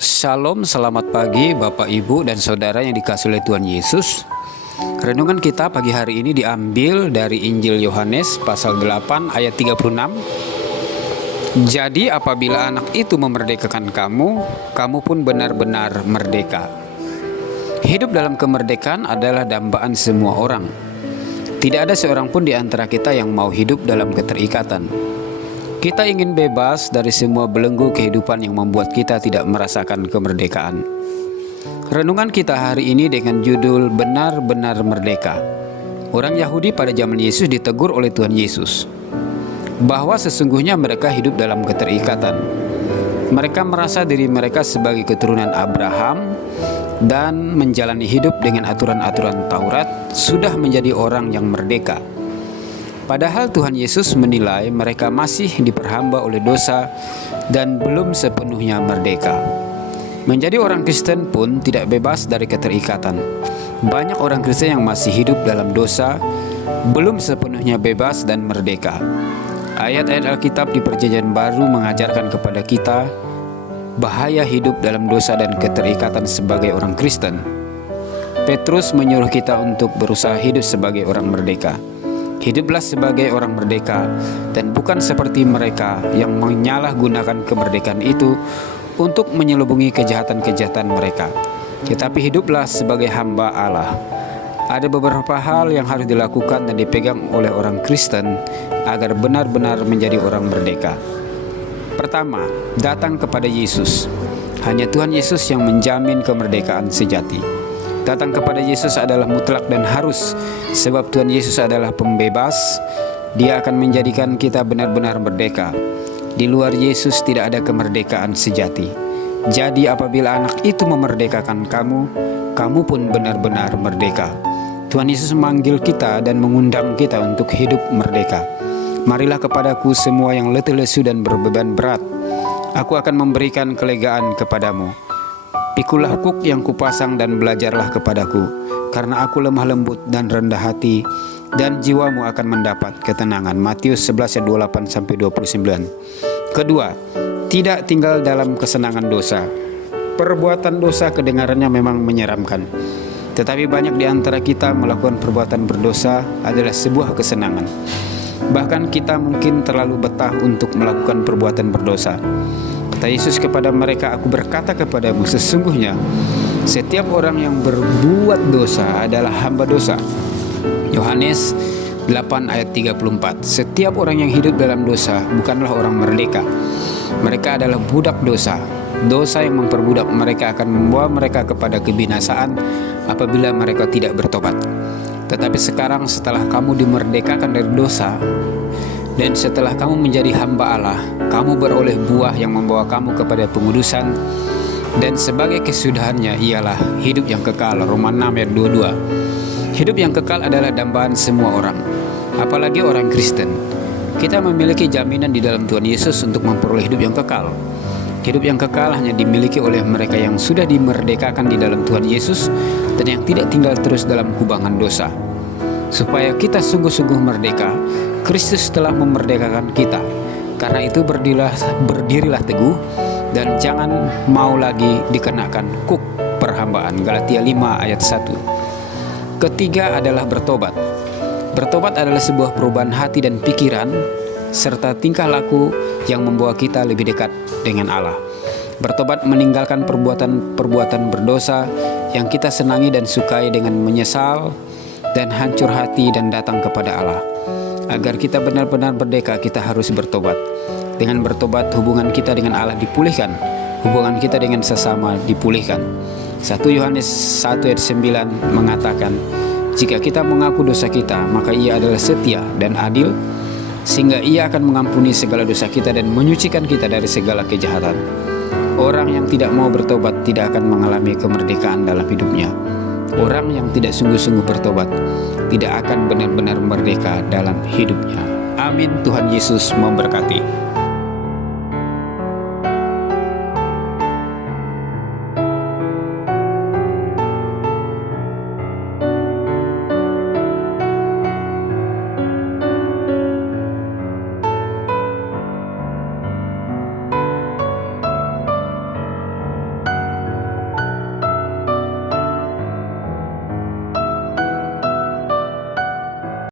Shalom, selamat pagi Bapak, Ibu, dan Saudara yang dikasihi oleh Tuhan Yesus. Renungan kita pagi hari ini diambil dari Injil Yohanes pasal 8 ayat 36. Jadi apabila anak itu memerdekakan kamu, kamu pun benar-benar merdeka. Hidup dalam kemerdekaan adalah dambaan semua orang. Tidak ada seorang pun di antara kita yang mau hidup dalam keterikatan. Kita ingin bebas dari semua belenggu kehidupan yang membuat kita tidak merasakan kemerdekaan. Renungan kita hari ini dengan judul Benar-benar Merdeka. Orang Yahudi pada zaman Yesus ditegur oleh Tuhan Yesus bahwa sesungguhnya mereka hidup dalam keterikatan. Mereka merasa diri mereka sebagai keturunan Abraham dan menjalani hidup dengan aturan-aturan Taurat sudah menjadi orang yang merdeka. Padahal Tuhan Yesus menilai mereka masih diperhamba oleh dosa dan belum sepenuhnya merdeka. Menjadi orang Kristen pun tidak bebas dari keterikatan. Banyak orang Kristen yang masih hidup dalam dosa, belum sepenuhnya bebas dan merdeka. Ayat-ayat Alkitab di Perjanjian Baru mengajarkan kepada kita bahaya hidup dalam dosa dan keterikatan sebagai orang Kristen. Petrus menyuruh kita untuk berusaha hidup sebagai orang merdeka. Hiduplah sebagai orang merdeka dan bukan seperti mereka yang menyalahgunakan kemerdekaan itu untuk menyelubungi kejahatan-kejahatan mereka. Tetapi hiduplah sebagai hamba Allah. Ada beberapa hal yang harus dilakukan dan dipegang oleh orang Kristen agar benar-benar menjadi orang merdeka. Pertama, datang kepada Yesus. Hanya Tuhan Yesus yang menjamin kemerdekaan sejati. Datang kepada Yesus adalah mutlak dan harus, sebab Tuhan Yesus adalah pembebas. Dia akan menjadikan kita benar-benar merdeka. Di luar Yesus tidak ada kemerdekaan sejati. Jadi apabila anak itu memerdekakan kamu, kamu pun benar-benar merdeka. Tuhan Yesus memanggil kita dan mengundang kita untuk hidup merdeka. Marilah kepadaku semua yang letih lesu dan berbeban berat. Aku akan memberikan kelegaan kepadamu. Pikulah kuk yang kupasang dan belajarlah kepadaku, karena aku lemah lembut dan rendah hati, dan jiwamu akan mendapat ketenangan. Matius 11 ayat 28-29. Kedua, tidak tinggal dalam kesenangan dosa. Perbuatan dosa kedengarannya memang menyeramkan, tetapi banyak di antara kita melakukan perbuatan berdosa adalah sebuah kesenangan. Bahkan kita mungkin terlalu betah untuk melakukan perbuatan berdosa. Kata Yesus kepada mereka, aku berkata kepadamu, sesungguhnya setiap orang yang berbuat dosa adalah hamba dosa. Yohanes 8 ayat 34. Setiap orang yang hidup dalam dosa bukanlah orang merdeka. Mereka adalah budak dosa. Dosa yang memperbudak mereka akan membawa mereka kepada kebinasaan apabila mereka tidak bertobat. Tetapi sekarang setelah kamu dimerdekakan dari dosa, dan setelah kamu menjadi hamba Allah, kamu beroleh buah yang membawa kamu kepada pengudusan, dan sebagai kesudahannya ialah hidup yang kekal. Roma 6 ayat 22. Hidup yang kekal adalah dambaan semua orang, apalagi orang Kristen. Kita memiliki jaminan di dalam Tuhan Yesus untuk memperoleh hidup yang kekal. Hidup yang kekal hanya dimiliki oleh mereka yang sudah dimerdekakan di dalam Tuhan Yesus dan yang tidak tinggal terus dalam kubangan dosa. Supaya kita sungguh-sungguh merdeka, Kristus telah memerdekakan kita. Karena itu berdirilah teguh dan jangan mau lagi dikenakan kuk perhambaan. Galatia 5 ayat 1. Ketiga adalah bertobat. Bertobat adalah sebuah perubahan hati dan pikiran serta tingkah laku yang membawa kita lebih dekat dengan Allah. Bertobat meninggalkan perbuatan berdosa yang kita senangi dan sukai dengan menyesal dan hancur hati dan datang kepada Allah. Agar kita benar-benar merdeka, kita harus bertobat. Dengan bertobat, hubungan kita dengan Allah dipulihkan, hubungan kita dengan sesama dipulihkan. 1 Yohanes 1 ayat 9 mengatakan, jika kita mengaku dosa kita, maka Ia adalah setia dan adil, sehingga Ia akan mengampuni segala dosa kita dan menyucikan kita dari segala kejahatan. Orang yang tidak mau bertobat tidak akan mengalami kemerdekaan dalam hidupnya. Orang yang tidak sungguh-sungguh bertobat tidak akan benar-benar merdeka dalam hidupnya. Amin. Tuhan Yesus memberkati.